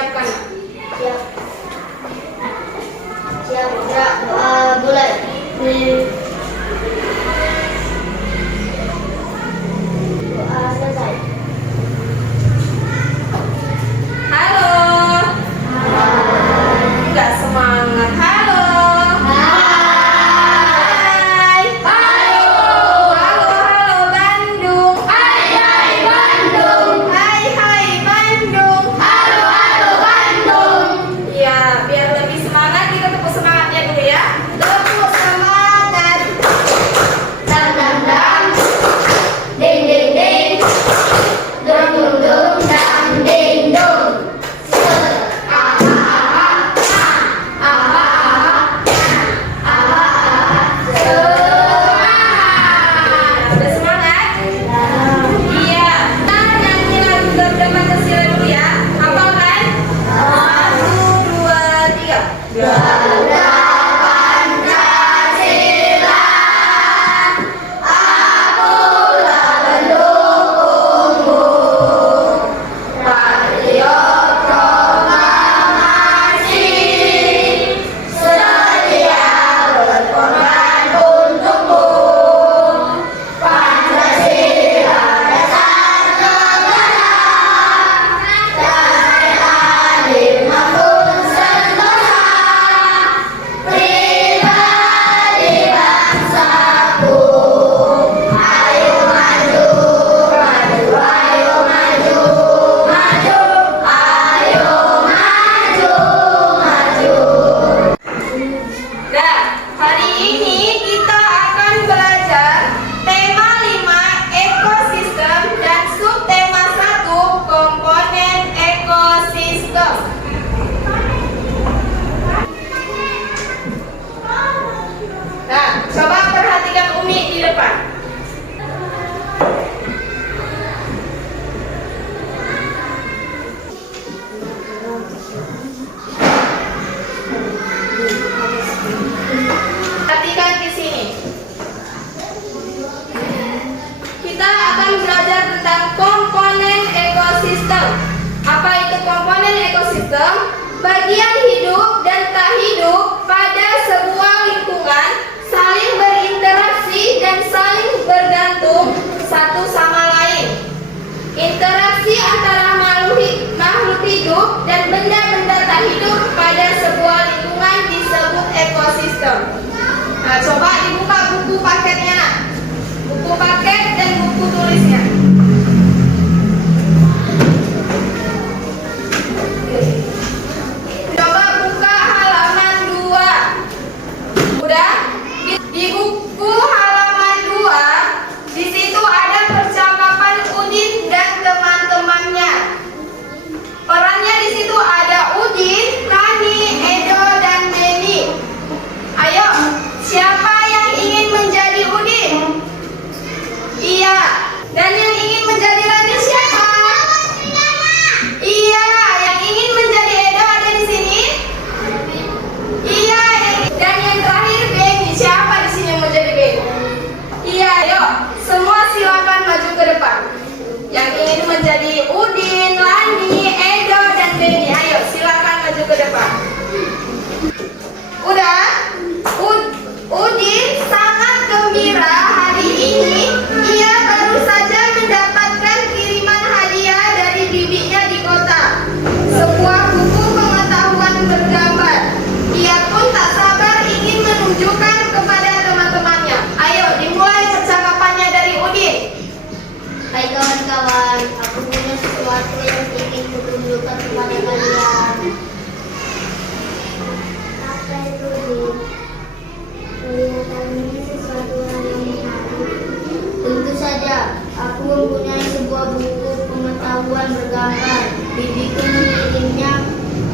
Siapkan. Siap. Siap. Ya, mulai. Doa selesai. Halo. Enggak semangat. Halo. Hai. Halo. Halo, halo Bandung. Hai, hai Bandung. Hai, hai Bandung. Halo, halo Bandung. Ya, biar lebih semangat kita tepuk semangatnya dulu ya. Tepuk semangat. Dang dang dang. Ding ding ding. Dung dung dung dang ding dong. Udah semangat? Iya. Kita nyanyi lagu Garuda Pancasila dulu ya. Hafal kan? 1, 2, 3. Garuda Pancasila, akulah pendukungmu, patriot proklamasi, setia berkorban untukmu. Pancasila dasar negara, damai adil maupun sentosa, pribadi bangsaku. Ayo maju, maju, ayo maju, maju, ayo maju, maju. Nah, hari ini kita akan belajar tema 5 ekosistem dan subtema 1 komponen ekosistem. Nah, coba perhatikan Umi di depan. Perhatikan di sini. Kita akan belajar tentang komponen ekosistem. Apa itu komponen ekosistem? Bagian hidup dan tak hidup pada sebuah lingkungan saling berinteraksi dan saling bergantung satu sama lain. Interaksi antara makhluk hidup dan benda-benda tak hidup pada sebuah lingkungan disebut ekosistem. Nah, coba dibuka buku paketnya, nak. Buku paket dan buku tulisnya. Coba buka halaman 2. Udah? Di buku halaman 2, di situ ada percakapan Udin dan teman-temannya. Perannya di situ ada Udin, Rani, Edo, dan Beni. Ayo, siapa yang ingin menjadi Udin? Iya. Dan yang ingin menjadi Rani siapa? Iya. Yang ingin menjadi Edo ada di sini? Iya. Dan yang terakhir Beni. Siapa di sini yang mau jadi Beni? Iya. Ayo, semua silakan maju ke depan. Yang ingin menjadi Udin, Rani, Edo, dan Beni. Ayo, silakan maju ke depan. Udah? Udin sangat gembira hari ini. Ia baru saja mendapatkan kiriman hadiah dari bibinya di kota. Sebuah buku pengetahuan bergambar. Ia pun tak sabar ingin menunjukkan kepada teman-temannya. Ayo, dimulai percakapannya dari Udin. Hai kawan-kawan, aku punya sesuatu yang ingin kutunjukkan kepada kalian. Apa itu, Din? Kelihatannya sesuatu hal yang menarik. Tentu saja, aku mempunyai sebuah buku pengetahuan bergambar. Bibiku mengirimnya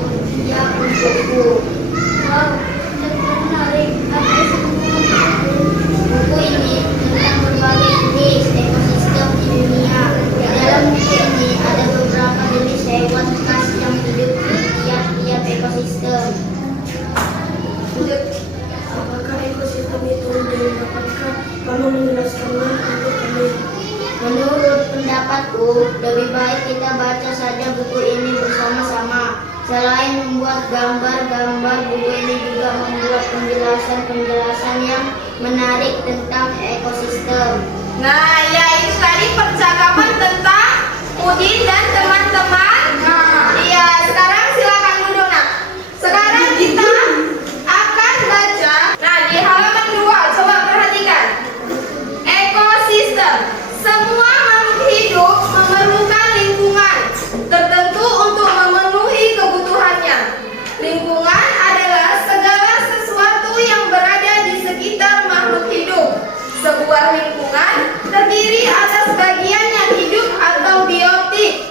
untukku. Wow, sangat menarik. Apa itu buku ini tentang berbagai jenis ekosistem di dunia. Di dalam buku ini ada beberapa jenis hewan khas yang hidup di tiap-tiap ekosistem. Apakah ekosistem itu mudah dapatkah? Kamu menjelaskannya untuk kami. Menurut pendapatku, lebih baik kita baca saja buku ini bersama-sama. Selain membuat gambar-gambar, buku ini juga membuat penjelasan-penjelasan yang menarik tentang ekosistem. Nah, ya itu tadi percakapan tentang Udin dan teman-teman. Iya, sekarang silakan duduk. Nah, sekarang kita akan baca. Nah, di halaman 2, coba perhatikan. Ekosistem. Semua makhluk hidup memerlukan lingkungan tertentu untuk memenuhi kebutuhannya. Lingkungan adalah segala sesuatu yang berada di sekitar makhluk hidup. Sebuah lingkungan terdiri atas bagian yang hidup atau biotik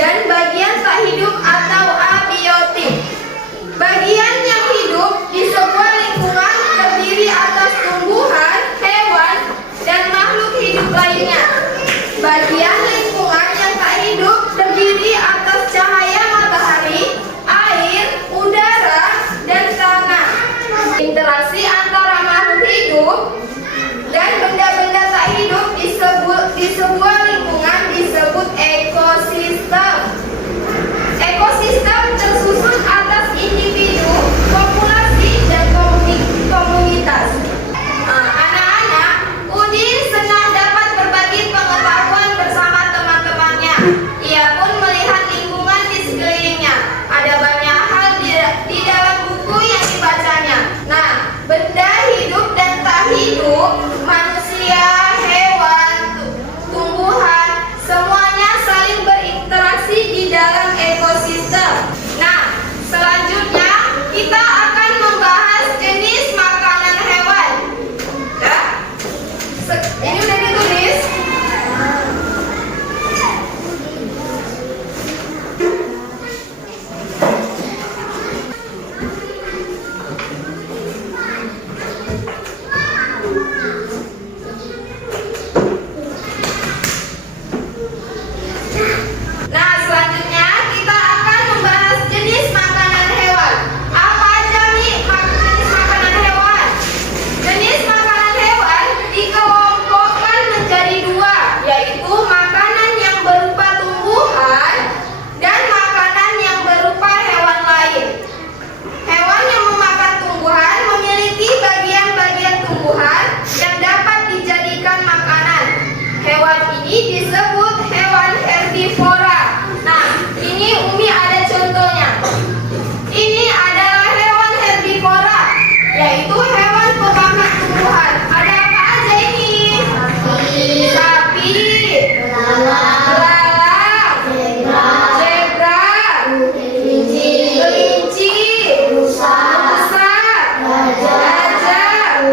dan bagian tak hidup atau abiotik. Bagian yang hidup di sebuah lingkungan terdiri atas tumbuhan, hewan, dan makhluk hidup lainnya. Bagian lingkungan yang tak hidup terdiri atas cahaya matahari, air, udara, dan tanah. Interaksi antara makhluk hidup dan benda-benda tak hidup di sebuah lingkungan disebut ekosistem. Ekosistem tersusun atas individu, populasi, dan komunitas. Anak-anak, Udin senang dapat berbagi pengetahuan bersama teman-temannya. Ia pun melihat lingkungan di sekelilingnya. Ada banyak hal di dalam buku yang dibacanya. Nah, benda hidup dan tak hidup, manusia, hewan, tumbuhan, semuanya saling berinteraksi di dalam ekosistem. Nah, selanjutnya kita akan membahas jenis makanan hewan. Ya? Ini udah ditulis. Nah, selanjutnya kita akan membahas jenis makanan hewan. Apa aja nih jenis makanan hewan? Jenis makanan hewan dikelompokkan menjadi 2, yaitu makanan yang berupa tumbuhan dan makanan yang berupa hewan lain. Hewan yang memakan tumbuhan memiliki bagian-bagian tumbuhan yang dapat dijadikan makanan. Hewan ini disebut hewan herbivora. Nah, ini Umi ada contohnya. Ini adalah hewan herbivora, yaitu hewan pemakan tumbuhan. Ada apa aja ini? Sapi, belalang, zebra, kelinci, rusa, gajah,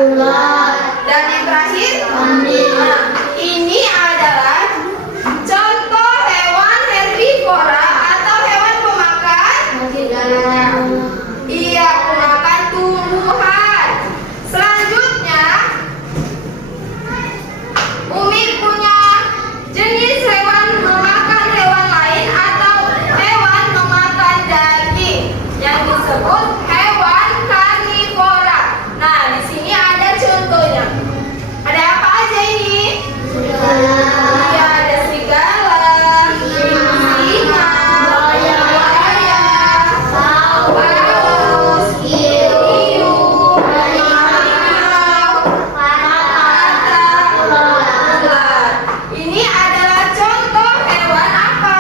dan yang terakhir ini adalah contoh hewan herbivora atau hewan pemakan. Iya, pemakan tumbuhan. Selanjutnya, Umi punya jenis hewan memakan hewan lain atau hewan memakan daging yang disebut hewan karnivora. Nah, di sini ada contohnya. Ada apa aja ini? Iya, ada serigala, singa, buaya, paus, hiu, harimau, patak, ular. Ini adalah contoh hewan apa?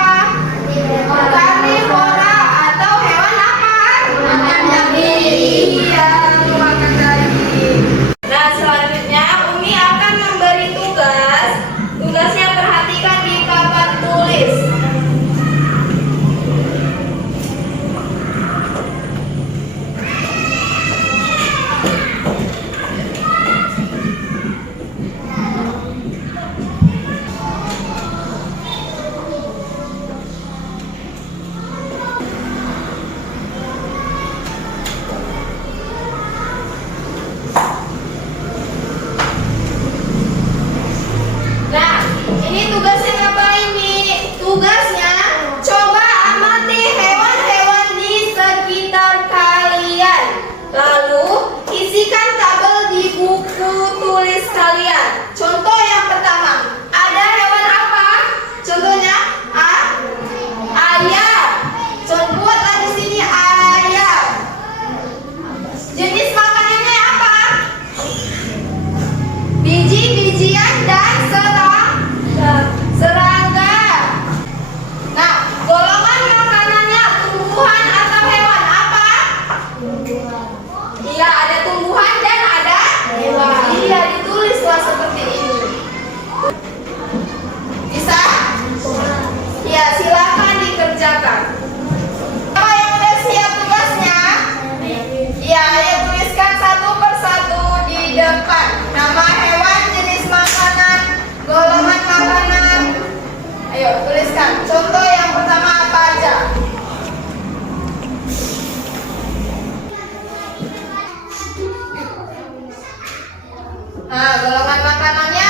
Karnivora atau hewan apa? Makan daging. Iya, ada tumbuhan dan ada hewan. Iya, ditulislah seperti ini. Bisa? Ya, silakan dikerjakan. Siapa yang udah siap tugasnya? Ya, ayo tuliskan satu persatu di depan. Nama hewan, jenis makanan, golongan makanan. Ayo tuliskan. Contoh yang pertama apa aja? Nah, golongan makanannya